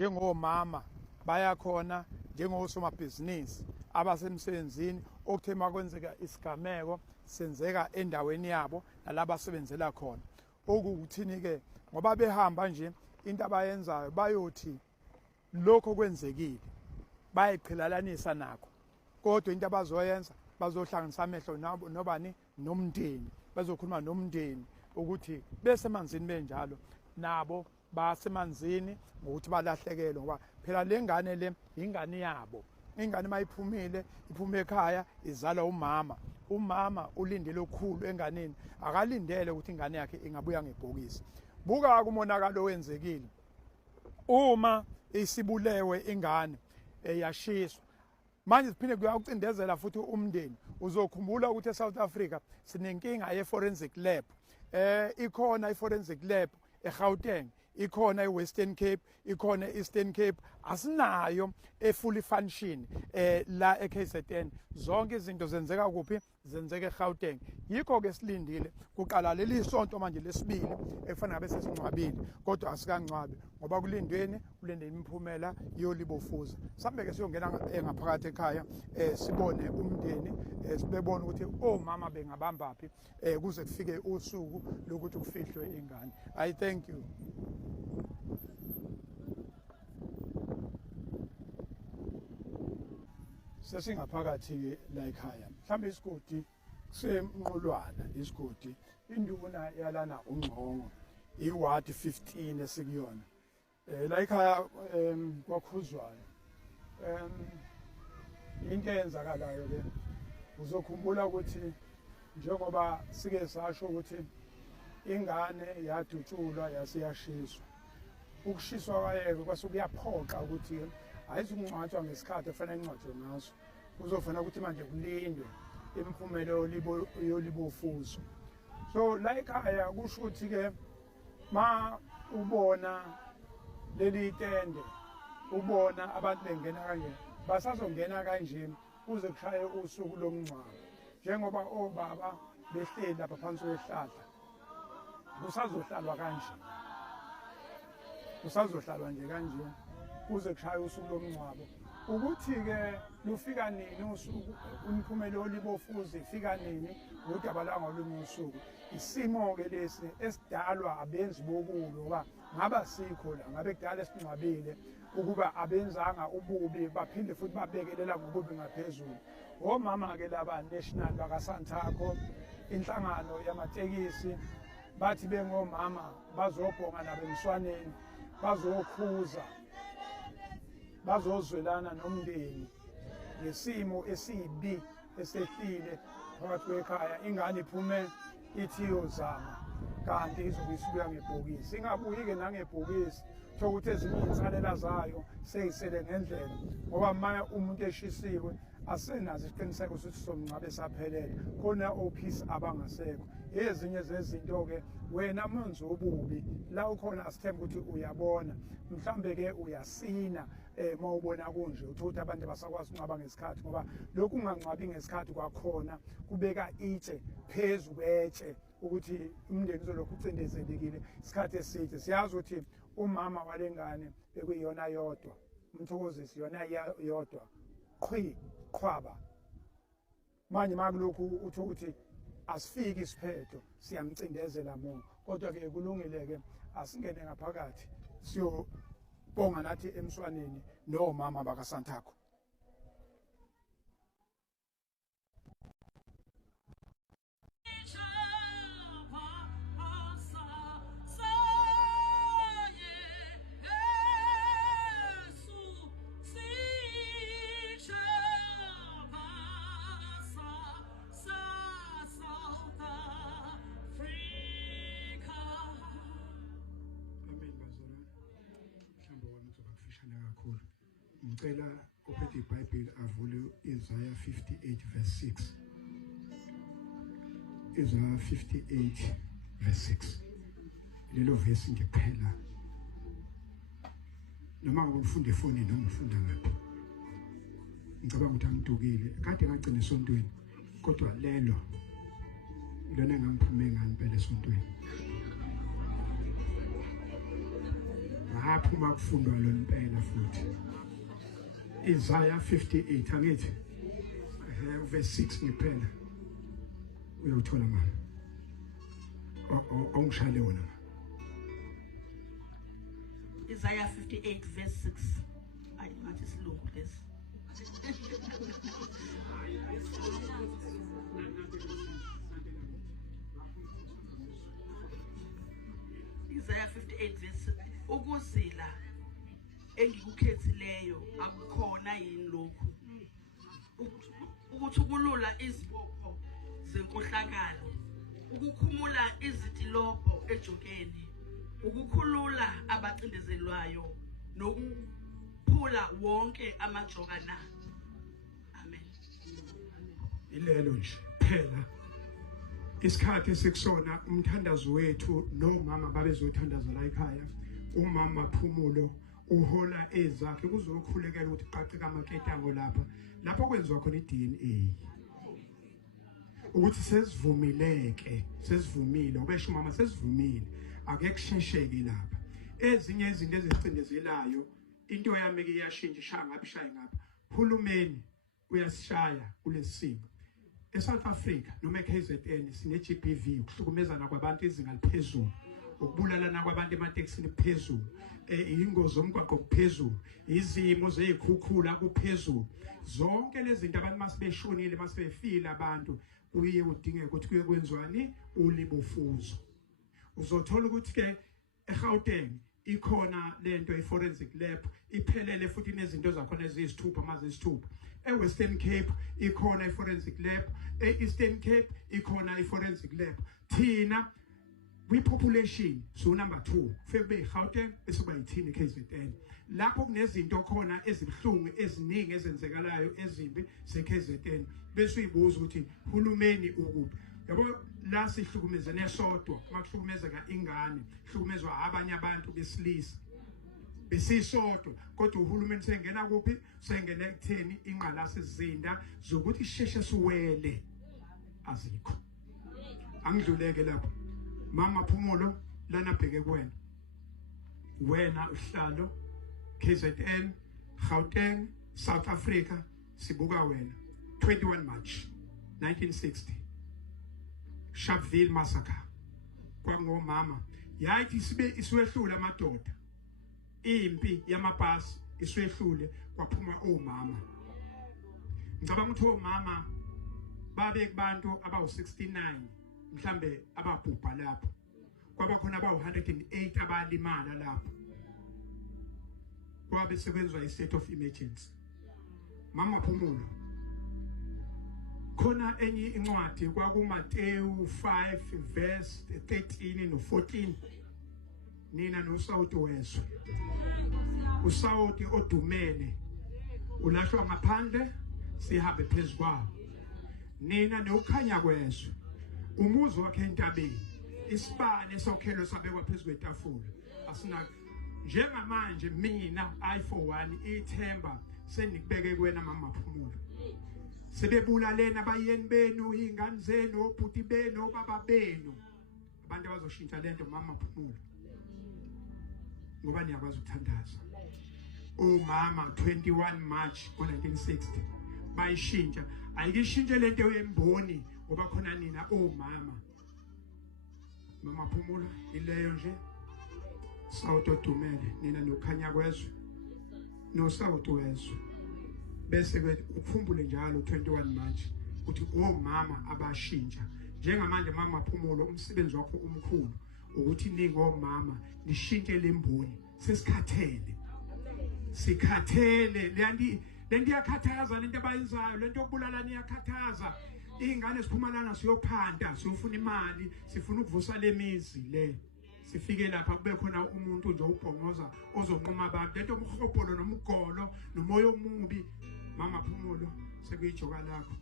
njengomama bayakhona njengosomabhizinisi abasemsebenzini okuthe makwenzeka isigameko senzeka endaweni yabo nalabo asebenzela khona. Okuthini-ke ngoba behamba nje into abayenzayo bayothi lokho kwenzekile bayiqhelalanisa nakho, kodwa into abazoyenza bazohlanganisa amehlo nobani nomndeni, bazokhuluma nomndeni ukuthi besemanzini benjalo nabo basemanzini ngokuthi balahlekelwe, ngoba phela le ngane le ingane yabo. Ingane mayiphumile iphuma ekhaya izala umama, umama ulindele okukhulu enganeni, akalindele ukuthi ingane yakhe ingabuya ngebhokisi. Buka kumonakalo wenzekile uma isibulewe ingane yashiswa. Manje siphinde kuyakucindezela futhi umndeni. Uzokhumbula ukuthi eSouth Africa sinenkinga ye-forensic lab. Ikhona i-forensic lab eGauteng, ikhona eWestern Cape, ikhona eEastern Cape. Asinayo e-fully function la eKZN. Zonke izinto zenzeka kuphi? Zenzeka eGauteng. Yikho-ke silindile kuqala leli sonto manje lesibili ekufanele ngabe sesingcwabile, kodwa asikancwabi ngoba kulindweni imiphumela yolibofuza. Sambe-ke siyongena ngaphakathi ekhaya sibone umndeni, sibebone ukuthi omama bengabambaphi kuze kufike usuku lokuthi kufihlwe ingane. I thank you. Sesingaphakathi la ekhaya, mhlawumbe isigodi semnqolwana, isigodi induna yalana uNgqongo iward 15 esikuyona la ekhaya kwakhuzwayo. Into eyenzakalayo ke uzokhumbula ukuthi njengoba sike sasho ukuthi ingane yadutshulwa yasiyashiswa. Ukushiswa kwayeke kwasukuyaphoqa ukuthi ayizungcwatshwa ngesikhathi efanele ingcwatshwe ngaso. Kuzofanele ukuthi manje kulindwe imiphumela yolibofuzo. So la ekhaya kusho ukuthi-ke ma ubona leli tende, ubona abantu bengena kanje, basazongena kanje kuze kushaye usuku lomngcwabo. Njengoba obaba behleli lapha phansi kwehlahla, kusazohlalwa kanje, kusazohlalwa nje kanje kuze kushaye usuku lomngcwabo. Ukuthi-ke lufika nini usuku, imiphumela yolibofuzo ifika nini, udaba langolunye usuku. Isimo-ke lesi esidalwa abenzi bokubi, ngoba ngaba sikho la, ngabe kudala esingcwabile ukuba abenzanga ububi baphinde futhi babekelela ngobubi ngaphezulu. Omama-ke laba national bakaSantaco, inhlangano yamatekisi, bathi bengomama bazobhonga nabemswaneni, bazokhuza, bazozwelana nomndeni ngesimo esibi esehlile phakathi kwekhaya. Ingane iphume ithi iyozama kanti izobe isuka ngebhokisi, ingabuyi-ke nangebhokisi thokuthi ezinye iy'nsalela zayo seyisele ngendlela, ngoba ma umuntu eshisiwe asenazo isiqiniseko sokuthi somngcwabo esaphelele, khona ophisi abangasekho. Ezinye zezinto-ke wena menze ububi la ukhona asithembe ukuthi uyabona, mhlambe-ke uyasina ma ubona kunje uthokuthi abantu basakwazi ukungcwaba ngesikhathi, ngoba lokhu ungangcwabi ngesikhathi kwakhona kubeka itshe phezu kwetshe ukuthi umndeni uzolokhu ucindezelekile isikhathi eside. Siyazi ukuthi umama walengane bekuyiyona yodwa, uMthokozisi yona yodwa, qhwaba. Manje makulokhu utho ukuthi asifiki isiphetho, siyamcindezela mo, kodwa-ke kulungile-ke asingene ngaphakathi siyobonga nathi emswaneni nomama bakaSantaco. Ngicela ophethe iBhayibheli avule Isaiah 58 verse 6. Isaiah 58 verse 6. Lelo verse nje kuphela. Noma ngifunda efonini noma ngifunda ngaphi. Ngicabanga ukuthi angidukile. Kade ngagcina esontweni. Kodwa lelo lona ngangiphume ngani phela esontweni. lapho makufundwa lo impela futhi Isaiah 58 angithi verse 6 ngiphela uyothola mama ongishale wona Isaiah 58 verse 6 ayingathi silungu lesi Isaiah 58 verse 6 ukuzila engikukhethileyo akukhona yini lokhu ukuthubulula izibopho zenkohlakalo ukukhumula izitilobho ejokeni ukukhulula abacindezelwayo nokuphula wonke amajokana amen ilelo nje phela isikhathi sekusona umthandazo wethu nomama babezothandaza la ekhaya umama Phumulo uhola ezakhe kuzokhulekela ukuthi qace kamaketango lapha kwenziwa khona iDNA ukuthi sesivumile ubesho mama sesivumile ake kushesheke lapha ezinye izinto ezicindezelayo into yami ke iyashintsha ishaya ngapha uhulumeni uyasishaya kulesimo eSouth Africa noma eKZN sine GBV ukuhlukumezana kwabantu izinga liphezulu ukubulalana kwabantu emateksini kuphezulu ingozi zomgwaqo kuphezulu izimo zezikhukhula kuphezulu zonke lezi zinto abantu masebeshonile masebefile abantu uye udinge ukuthi kuye kwenziwani ulibofuzo uzothola ukuthi ke eGauteng ikhona lento iforensic lab iphelele futhi nezinto zakhona eziyisithupha mazisithupha eWestern Cape ikhona iforensic lab eEastern Cape ikhona iforensic lab thina population so number 2 febe eGauteng esoba yithini KZN lapho kunezinto khona ezibhlungu eziningi ezenzekalayo ezimbi seKZN bese uyibuza ukuthi hulumeni ukuphi yabo la sihlukumezene sodwa makuhlukumezeka ingane hlukumezwa abanye abantu besilisa besisodwa kodwa uhulumeni sengena kuphi sengena ekutheni inqalase izinda zokuthi sheshe siwele azikho angidluleke lapho mama Phumulo lana bheke kuwena wena uhlalo KZN Gauteng South Africa sibuka wena 21 March 1960 Sharpeville massacre kwangomama yayithi sibe iswehlula amadoda impi yamabhasi iswehlule kwaphuma omama ngicabanga ukuthi omama babe kubantu abawu 69 mhlambe ababhubha lapho kwaba khona abawu 108 abalimala lapho kwabe sekwenzwa i-state of emergency mama Phumulo khona enye incwadi kwakuMateyu 5 verse 13 no 14 nina noSawuti wezwe uSawuti odumele ulahlwa ngaphandle sihambe phezukwayo nina nokhanya kwezwe umuzi wakhe entabeni isibane sokhelo sabekwa phezulu kwetafula asina njengamanje mina i4 ithemba senikubeke kuwena mama Phumulo sebebulalena abayeni benu ingane zenu obhuti benu obaba benu abantu abazoshintsha lento mama Phumulo ngoba niyakwazi ukuthandaza umama 21 March 1960 bayishintsha ayikishintshe lento yemboni ngoba khona nina omama mama Phumulo ileyo nje Sawuti odumele nina nokhanya kwezwe noSawuti wezwe bese ke ukhumbule njalo 21 March ukuthi omama abashintsha njengamanje mama Phumulo umsebenzi wakho omkhulu ukuthi ningomama nishintshe lemboni sikhathele lento yakhathaza lento abayenzayo lento yokubulalana iyakhathaza ingane siphumalana siyophanda siyofuna imali sifuna ukuvusa lemizi le sifike lapha kube khona umuntu nje ubhongoza ozonquma abantu lento omhobholo nomgolo nomoya omubi mama Phumulo sekuyijoka lakho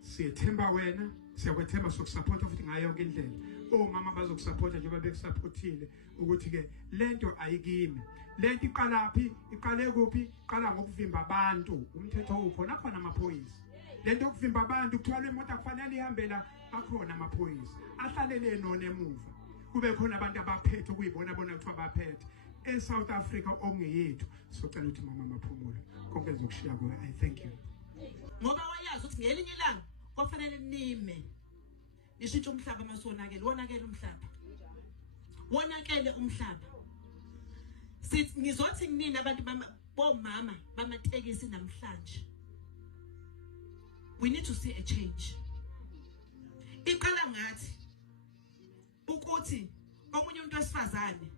siyethemba wena siyakwethemba sokusupport futhi ngayo yonke indlela omama bazokusupporta njengoba bekusupportile ukuthi ke lento ayikimi lento iqalaphi iqale kuphi iqala ngokuvimba abantu umthetho ukhona khona amaphoyisa lento yokuvimba abantu kuthwala imoto akufanele ihambela akhona amaphoyisa ahlalele nona emuva kube khona abantu abaphethe ukuyibona bona kuthiwa baphethe eSouth Africa ongeyethu socela ukuthi mama Maphumulo konke ezokushiya kuwe. I thank you. Ngoba wayazi ukuthi ngelinye ilanga kwafanele nime nishintshe umhlaba masonakele wonakele umhlaba. Wonakele umhlaba. Sithi ngizothi kunini abantu bomama bamatekisi namhlanje. We need to see a change. Iqala ngathi ukuthi omunye umuntu wesifazane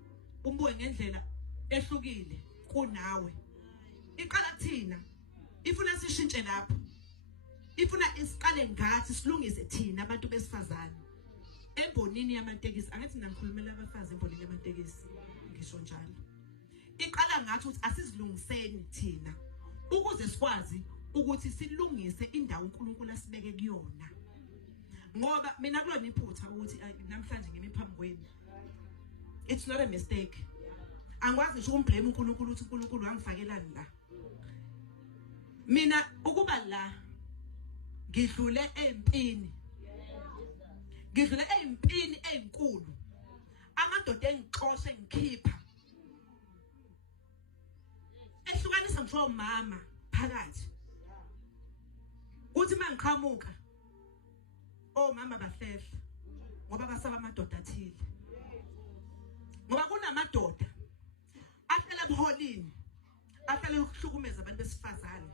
umbuye ngendlela ehlukile kunawe. Iqala kuthina ifuna sishintshe lapho. Ifuna isiqale ngathi silungise thina abantu besifazane. Embonini yamatekisi angathi ngikhulumela abafazi embonini yamatekisi ngisho njalo. Iqala ngathi ukuthi asizilungiseni thina ukuze sikwazi ukuthi silungise indawo uNkulunkulu asibeke kuyona. Ngoba mina kulona iphutha ukuthi namhlanje ngimiphambi kwenu. It's not a mistake. Angikwazi ngisho ukumblame uNkulunkulu ukuthi uNkulunkulu wangifakelani la. Mina ukuba la ngidlule empini. Ngidlule empini ezinkulu. Amadoda engixoshe ngikhipha. Ehlukanisa ngisho mama phakathi. Uthi mangiqhamuka mama bahlehla ngoba basaba amadoda athile. Ngoba kunamadoda ahlala ebuholini, ahlala ukuhlukumeza abantu besifazane.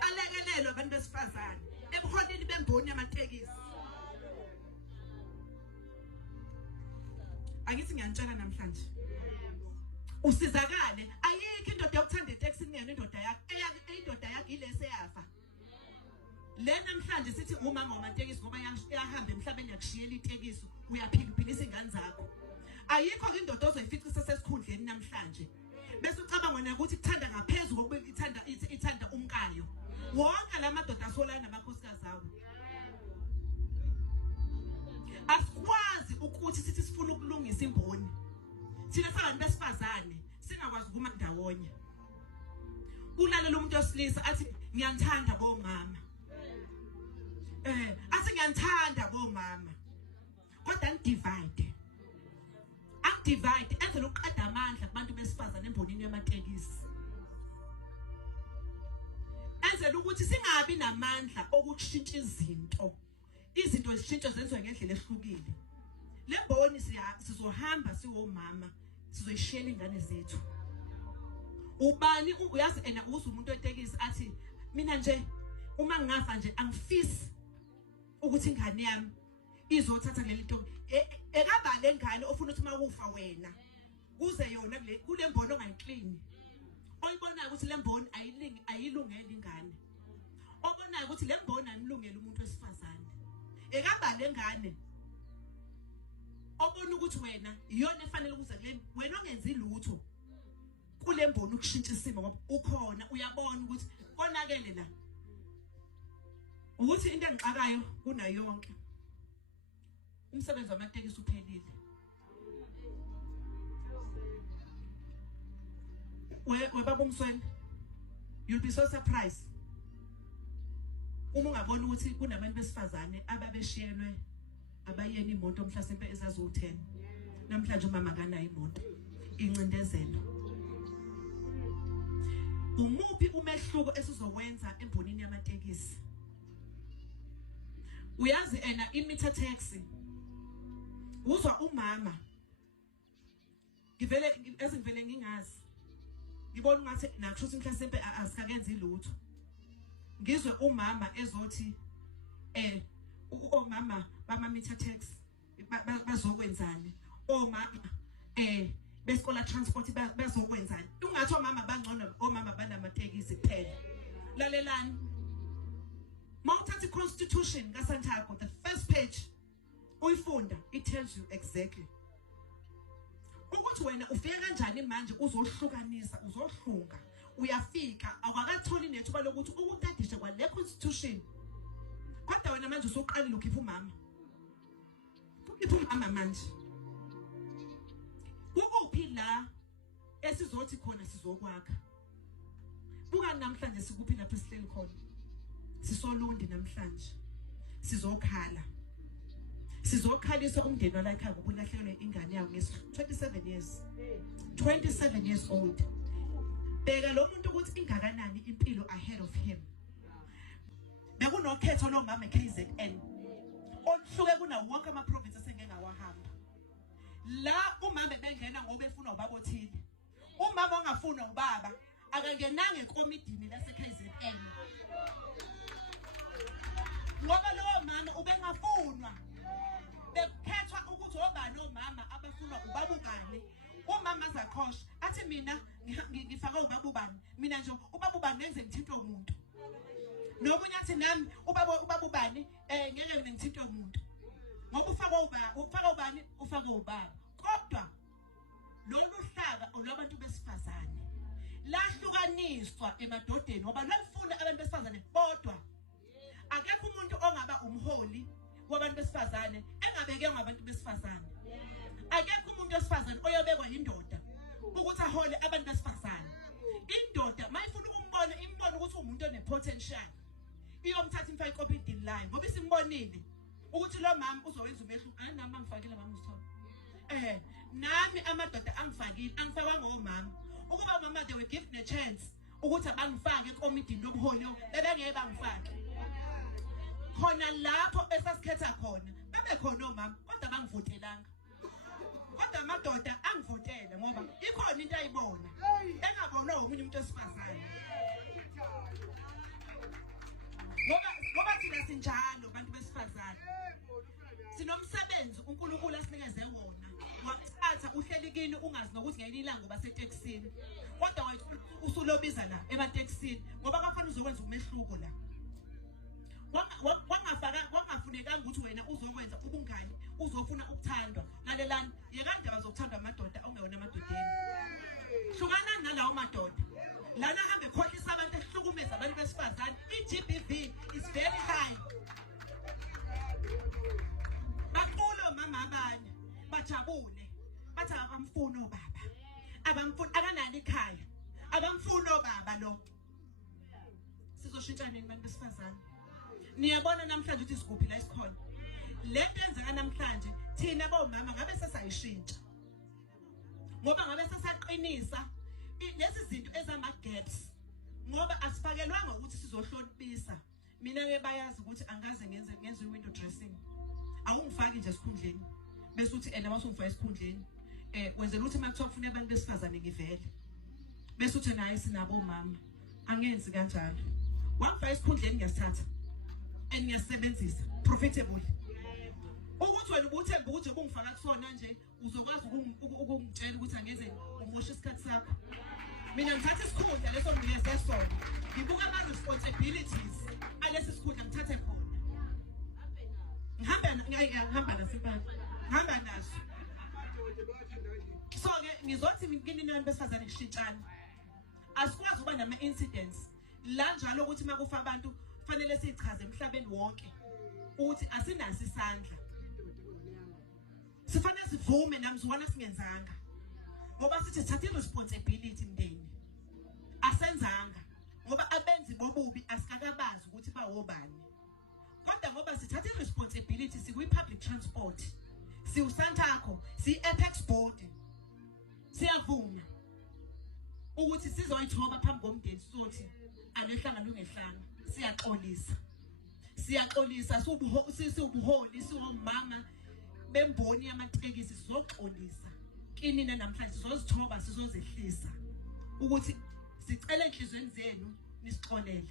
Alekelelwe abantu besifazane ebuholini bemboni yamatekisi. Angithi ngiyanitshela namhlanje. Usizakale ayikho indoda yokuthanda itaxi ngene indoda yakhe indoda yakhe ilese yafa. Le namhlanje sithi umama wamatekisi ngoba yahamba emhlabeni yakushiyela itekisi uyaphilisa ingane zakho. Ayikho ke indoda ozoyificisa sesikhundleni namhlanje. Bese ucabanga wena ukuthi kuthanda ngaphezulu ngoba ithanda umkayo. Wonke lamadoda asolana namakhosikazi awo. Asikwazi ukuthi sithi sifuna ukulungisa imboni. Thina sabantu besifazane singakwazi ukuma ndawonye. Ulalela umuntu osilisa athi ngiyanthanda bomama. Athi ngiyanthanda bomama. Kodwa ngidivide. Angidivide enzela ukuqeda amandla kubantu besifazane embonini yamatekisi. Enzela ukuthi singabi namandla okushintsha izinto. Izinto zishintshe zenziwe ngendlela ehlukile. Le mboni sizohamba siwomama sizoyishela ingane zethu. Ubani uyazi uze umuntu wetekisi athi mina nje uma ngingafa nje angifisi ukuthi ingane yami izothatha leli nto ekabale ngane ofuna ukuthi makufa wena kuze yona kule mbono ongayiclean. Oyibonayo ukuthi le mboni ayilungele ingane. Obonayo ukuthi le mboni ayilungele umuntu wesifazane. Ekabale ngane obona ukuthi wena iyona efanele ukuze wena ongenzi lutho kule mboni ukushintsha isimo ngoba ukhona uyabona ukuthi konakele la. Ukuthi into engixakayo kuna yonke umsebenzi wamatekisi uphelile. Webaba Msweni, you'll be so surprised uma ungabona ukuthi kunabantu besifazane ababeshiyelwe abayeni imoto mhlasimpe ezazo10. Namhlanje umama akanayo imoto incindezelo. Umuphi umehluko esizowenza embonini yamatekisi? Uyazi imeter taxi uzwa umama ngivele ngingazi ngibona ngathi nakusho ukuthi mhlasimpe asikakenzi lutho. Ngizwe umama ezothi omama bama meter taxi bazokwenzani, omama beskola transport bazokwenzani. Ungathi omama bangcono omama banamatekisi kuphela. Lalelani, mawuthatha iConstitution kaSantago, the first page uyifunda, it tells you exactly ukuthi wena ufika kanjani manje uzohlukanisa uzohlunga uyafika awakatholi nethuba lokuthi ukutadishe kwale Constitution. Kodwa wena manje usoqalile ukhipha umama. Ukhipha umama manje. Ukuphi la esizothi khona sizokwakha. Buka namhlanje sikuphi lapho sihleli khona. Sisolundi namhlanje. Sizokhala. Sizokhalisa umndeni wala ekhaya ngoba ulahlekelwe ingane yawo ngesi 27 years. 27 years old. Beka lo muntu ukuthi ingakanani impilo ahead of him. Bekunokhetho lo mama KZN. Oluhluke kuna wonke ama provinces engeke ngawahamba. La umama bengena ngoba efuna ubaba othile. Umama ongafuna ubaba akangenanga ekomidini lase KZN. Ngoba lo mama ubengafunwa. Bekhethwa ukuthi obani omama abafuna ubaba ubani. Umama zakhosha athi mina ngifaka ubaba ubani. Mina nje ubaba ubani ngenze ngithinta umuntu. Nomunye athi nami ubaba ubani ngeke ngithinta umuntu. Ngoba ufaka ubani ufaka ubaba. Kodwa lolu hlaka olabantu besifazane lahlukaniswa emadodeni ngoba lafuna abantu besifazane bodwa. Akekho umuntu ongaba umholi wabantu besifazane engabeke ngabantu besifazane. Akekho umuntu wesifazane oyobekwa indoda ukuthi ahole abantu besifazane. Indoda mayifuna ukumbona imbona ukuthi umuntu onepotential. Iyomthatha imfaka ikopidini layo ngoba isimbonile ukuthi lo mama uzowenza umehluko. Nami ngifakile mama usithola. Nami amadoda angifakile angifakwa ngomama. Ukuba mama they were given a chance ukuthi abangifake ekomidini lobuholi bebengeke bangifake. Khona lapho esasikhetha khona bebe khona omama kodwa bangivotelanga. Kodwa amadoda angivotela ngoba ikhona into ayibona engabonwa umunye umuntu wesifazane. Ngoba thina sinjalo bantu besifazane. Sinomsebenzi uNkulunkulu asinikeze wona. Wakuthatha uhleli kini ungazi nokuthi ngeke ilanga baseTexini. Kodwa usulobiza la emaTexini ngoba kafanele uzokwenza umehluko la. Wangafunekanga ukuthi wena uzokwenza ubungani uzofuna ukuthandwa ngalelani yekandaba zokuthandwa amadoda ongewona amadodeni. Hlukana nalawo madoda lana hambe khohlisa abantu ehlukumeza abantu besifazane. iGBV is very high. Baqolo mama abanye bajabule bathi abamfuna obaba abamfuna akanani ekhaya abamfuna obaba lo. Sizoshintshana nini bantu besifazane? Niyabona namhlanje ukuthi sikuphi la isikhona. Lento yenzeka namhlanje thina bomama ngabe sesayishintsha. Ngoba ngabe sesaqinisa lezi zinto ezama gaps. Ngoba asifakelwanga ukuthi sizohlonipisa. Mina ke bayazi ukuthi angaze ngenze window dressing. Awungifaki nje esikhundleni. Bese uthi ena masungifaka esikhundleni wenzela ukuthi makuthiwa kufuna abantu besifazane ngivele. Bese uthi naye sinabo umama. Angenzi kanjalo. Wangifaka esikhundleni ngiyasithatha. Ngiyasebenzisa profitable ukuthi wena ubuthemba ukuthi ubungifaka kusona nje uzokwazi ukungitshela ukuthi angeze umoshe isikhathi sakho. Mina ngithatha isikhundla leso nginikeze sona ngibuka ama responsibilities alesi sikhundla ngithathe khona ngihamba naso. So ke ngizothi ngini nabantu besifazane kushintshana asikwazi ukuba nama incidents la njalo ukuthi makufa abantu fanele sichaze emhlabeni wonke ukuthi asinasi isandla. Sifanele sivume namzwana singenzanga. Ngoba sithi thatha responsibility mndeni. Asenzanga ngoba abenzi bobubi asikakabazi ukuthi bawobani. Kodwa ngoba sithatha responsibility sikwi public transport. Siusantako, si-Apex board. Siyavuma ukuthi sizoyithoba phambi komndeni sothi alehlanga lungehlanga. Siyaxolisa siwubuholi siwomama bemboni yamatekisi sizoxolisa kini namhlanje sizozithoba sizozehlisa ukuthi sicela enhlizweni zenu nisixolele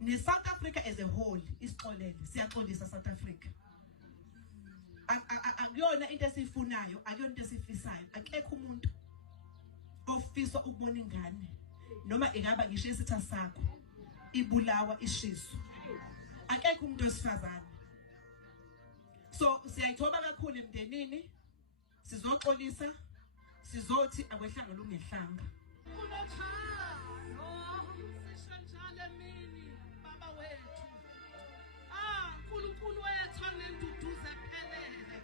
ne South Africa as a whole isixolele. Siyaxolisa South Africa. Akuyona into esifunayo akuyona into esifisayo. Akekho umuntu ofisa ukubona ingane noma ingaba ngisho isitha sakho ibulawa ishiso. Akekho umuntu wesifazane. So siyayithoba kakhulu emndenini. Sizoxolisa sizothi akwehlanga lungehlanga. Sishanjale mini baba wethu. uNkulunkulu wethu anenduduze phelele.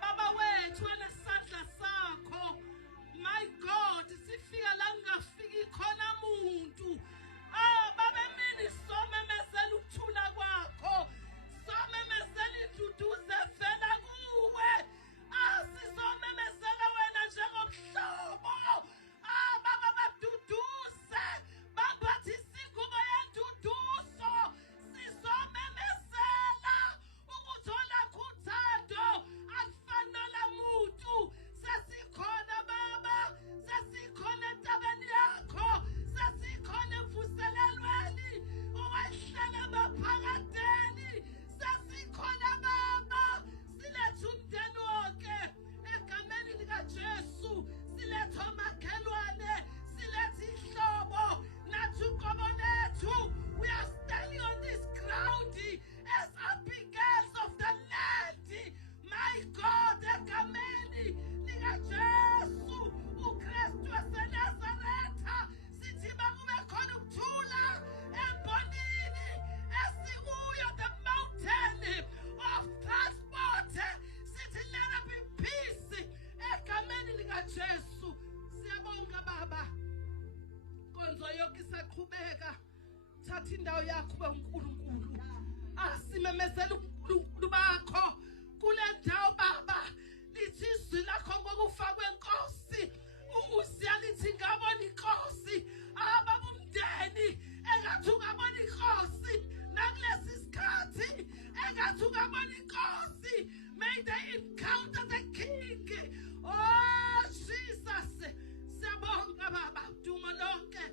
Baba wethu enesandla sakho. My God, sifika la ngafiki khona umuntu. Baba mini somemezela ukuthula kwakho. Somemezela induduze siyaqhubeka thatha indawo yakho beNkulunkulu asimemezela uNkulunkulu bakho kule ndawo baba lithi izwi lakho ngokufa kwenkosi usiyalithi ngabona inkosi ababumndeni engathi ungabona inkosi nakulesi sikhathi engathi ungabona inkosi may they encounter the king. Oh Jesus siyabonga baba dumo lonke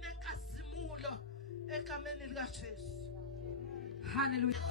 nekasimulo egameni lika Jesu. Hallelujah.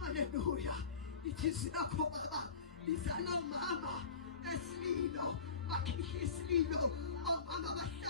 Hallelujah. It is Nakobaba. It's an mama. Eslino. Akiki Slino. Oh, Mama.